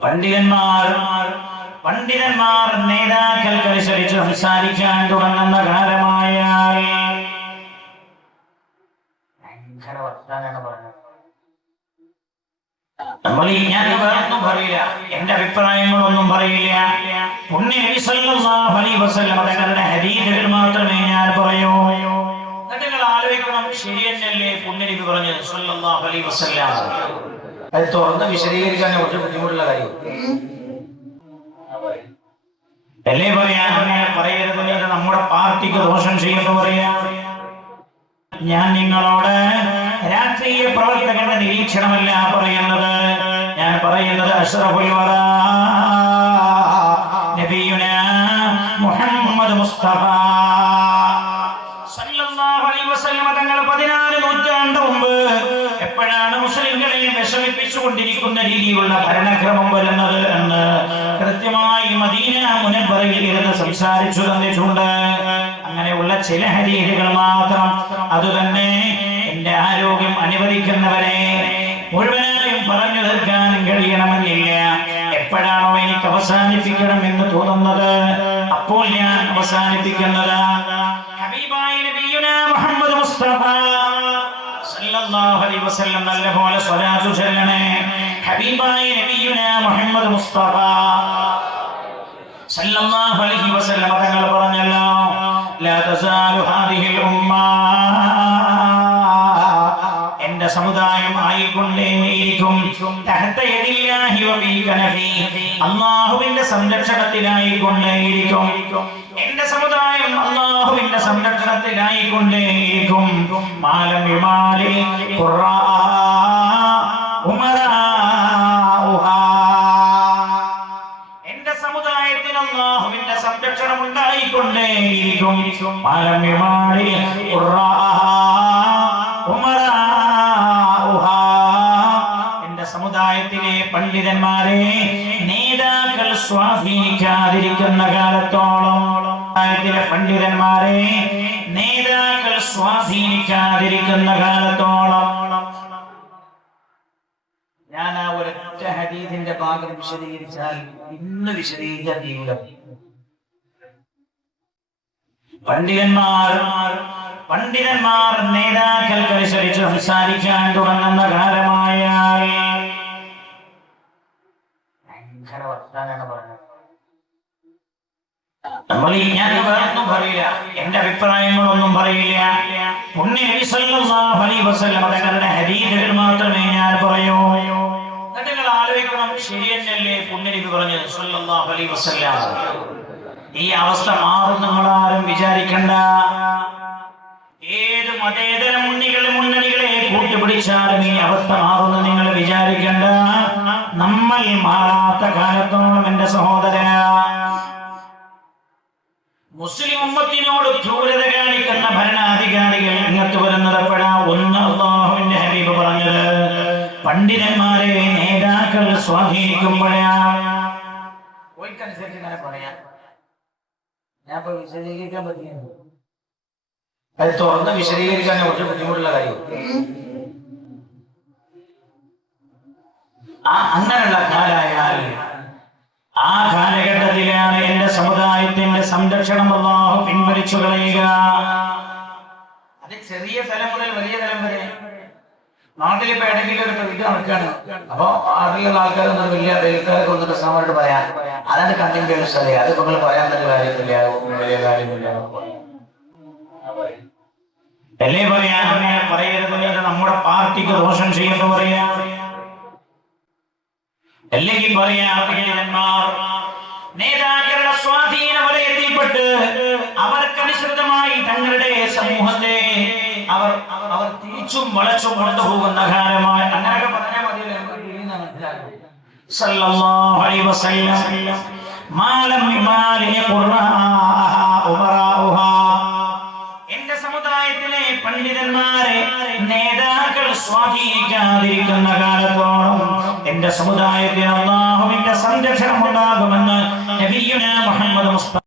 പണ്ഡിതന്മാർ പണ്ഡിതന്മാർ നേതാക്കൾക്കനുസരിച്ച് സംസാരിക്കാൻ തുടങ്ങുന്ന കാലമായാൽ ഭയങ്കര വർത്താനാണ് പറഞ്ഞത്. നമ്മൾ ഈ ഞാൻ വേറൊന്നും പറയില്ല. എന്റെ അഭിപ്രായങ്ങളൊന്നും പറയില്ല. സല്ലല്ലാഹു അലൈഹി വസല്ലം തങ്ങളുടെ ഹദീസുകൾ മാത്രമേ ഞാൻ പറയൂ. എന്നിട്ട് നിങ്ങൾ ആലോചിക്കണം ശരിയല്ലേ പുണ്യനബി പറഞ്ഞത് സല്ലല്ലാഹു അലൈഹി വസല്ലം? അത് തുറന്ന് വിശദീകരിക്കാൻ കുറച്ച് ബുദ്ധിമുട്ടുള്ള കാര്യം അല്ലേ പറയാ? അങ്ങനെ പറയരുത് നമ്മുടെ പാർട്ടിക്ക് ദോഷം ചെയ്യുന്ന പറയാ. ഞാൻ നിങ്ങളോട് രാഷ്ട്രീയ പ്രവർത്തകന്റെ നിരീക്ഷണമല്ല പറയുന്നത് ഞാൻ പറയുന്നത് അഷ്റഫുൽ വറാ. തങ്ങൾ പതിനാല് നൂറ്റാണ്ട് മുമ്പ് എപ്പോഴാണ് മുസ്ലിങ്ങളെ വിഷമിപ്പിച്ചുകൊണ്ടിരിക്കുന്ന രീതിയിലുള്ള ഭരണക്രമം വരുന്നത് എന്ന് കൃത്യമായി മദീന മുനപ്പറയിൽ ഇരുന്ന് സംസാരിച്ചു തന്നിട്ടുണ്ട്. അങ്ങനെയുള്ള ചില ഹരിഹരികൾ മാത്രം അതുതന്നെ എന്റെ ആരോഗ്യം അനുവദിക്കുന്നവരെ മുഴുവനായും പറഞ്ഞു തീർക്കാനും കഴിയണമെന്നില്ല. എപ്പോഴാണോ എനിക്ക് അവസാനിപ്പിക്കണം എന്ന് തോന്നുന്നത്? അപ്പോൾ ഞാൻ അവസാനിപ്പിക്കുന്നത്. ഹബീബായ നബിയുന മുഹമ്മദ് മുസ്തഫ നല്ലപോലെ സ്വലാത്തു ചൊല്ലണേ. ഹബീബായ നബിയുന മുഹമ്മദ് മുസ്തഫ. സല്ലല്ലാഹു അലൈഹി വസല്ലം തങ്ങൾ പറഞ്ഞല്ലോ. സമുദായം ആയിക്കൊണ്ടേയിരിക്കും അള്ളാഹുവിന്റെ സംരക്ഷണത്തിലായിക്കൊണ്ടേയിരിക്കും എന്റെ സമുദായം അള്ളാഹുവിന്റെ സംരക്ഷണത്തിലായിക്കൊണ്ടേയിരിക്കും മാലം വിമാലി സംരക്ഷണം ഉണ്ടായിക്കൊണ്ടേയിരിക്കും പണ്ഡിതന്മാരെ നേതാക്കൾ സ്വാധീനിക്കാതിരിക്കുന്ന കാലത്തോളം പണ്ഡിതന്മാരെ നേതാക്കൾ സ്വാധീനിക്കാതിരിക്കുന്ന കാലത്തോളം. ഞാൻ ആ ഒരൊറ്റ ഹദീദിന്റെ ഭാഗം വിശദീകരിച്ചാൽ ഇന്ന് വിശദീകരിക്കാൻ ജീവിതം പണ്ഡിതന്മാർ പണ്ഡിതന്മാർ നേതാക്കൾക്കനുസരിച്ച് സംസാരിക്കാൻ തുടങ്ങുന്ന കാലമായാൽ ഭയങ്കര വർത്താനാണ് പറഞ്ഞത് നമ്മൾ ഈ ഞാൻ വേറൊന്നും പറയില്ല. എന്റെ അഭിപ്രായങ്ങളൊന്നും പറയില്ല. വസല്ലം തങ്ങളുടെ ഹദീസുകൾ മാത്രമേ ഞാൻ പറയൂ. നിങ്ങൾ ആലോചിക്കണം ശരിയല്ലേ പുണ്യനബി പറഞ്ഞു സല്ലല്ലാഹു അലൈഹി വസല്ലം. ഈ അവസ്ഥ മാറും നമ്മൾ ആരും വിചാരിക്കണ്ട. ഏത് മതേതര മുന്നികളെ മുന്നണികളെ കൂട്ടുപിടിച്ചാലും ഈ അവസ്ഥ മാറുമെന്ന് നിങ്ങൾ വിചാരിക്കണ്ട. നമ്മൾ മാറാത്ത കാലത്തോളം എന്റെ സഹോദര മുസ്ലിം ഉമ്മത്തിനോട് ക്രൂരത കാണിക്കുന്ന ഭരണാധികാരികൾ ഇങ്ങത്ത് വരുന്നതപ്പോഴാ ഒന്ന് അള്ളാഹുവിന്റെ ഹബീബ് പറഞ്ഞത്. പണ്ഡിതന്മാരെ നേതാക്കൾ സ്വാധീനിക്കുമ്പോഴാ. പറയാം. ഞാൻ ഇപ്പൊ വിശദീകരിക്കാൻ പറ്റിയ അത് ബുദ്ധിമുട്ടുള്ള കാര്യം ആ അങ്ങനെയുള്ള കാലായാൽ ആ കാലഘട്ടത്തിലാണ് സമുദായത്തിന്റെ സംരക്ഷണം അള്ളാഹു പിൻവലിച്ചു കളയുക. അത് ചെറിയ തലം മുതൽ വലിയ തലം വരെ. നാട്ടിലിപ്പോ ഏതെങ്കിലും ഒരു ഇത് നടക്കുകയാണ് അപ്പൊ നാട്ടിലുള്ള ആൾക്കാർ ഒന്നും വലിയ വെയിൽക്കാർക്ക് ഒന്നിട്ട് സമയത്ത് പറയാൻ അതാണ് കണ്ണിന്റെ ഒരു സ്ഥലം അത് നിങ്ങൾ പറയാൻ തന്നെ കാര്യമില്ല. വലിയ കാര്യമില്ല. അല്ലേ പറയാ? അങ്ങനെ പറയരുത് നമ്മുടെ പാർട്ടിക്ക് ദോഷം ചെയ്യുന്നു പറയാ. അല്ലെങ്കിൽ പറയാം നേതാക്കളുടെ സ്വാധീന വലയത്തിൽപ്പെട്ട് അവർക്കനുസൃതമായി തങ്ങളുടെ സമൂഹത്തെ അവർ അവർ തിരിച്ചും വളച്ചും കൊണ്ടുപോകുന്ന കാലമായി അങ്ങനെയൊക്കെ പറഞ്ഞാൽ മതിയല്ലോ. മനസ്സിലാക്കും. സ്വാധീനിക്കാതിരിക്കുന്ന കാലത്തോളം എന്റെ സമുദായത്തിന് അള്ളാഹുവിന്റെ സംരക്ഷണം ഉണ്ടാകുമെന്ന് മുഹമ്മദ് മുസ്തഫ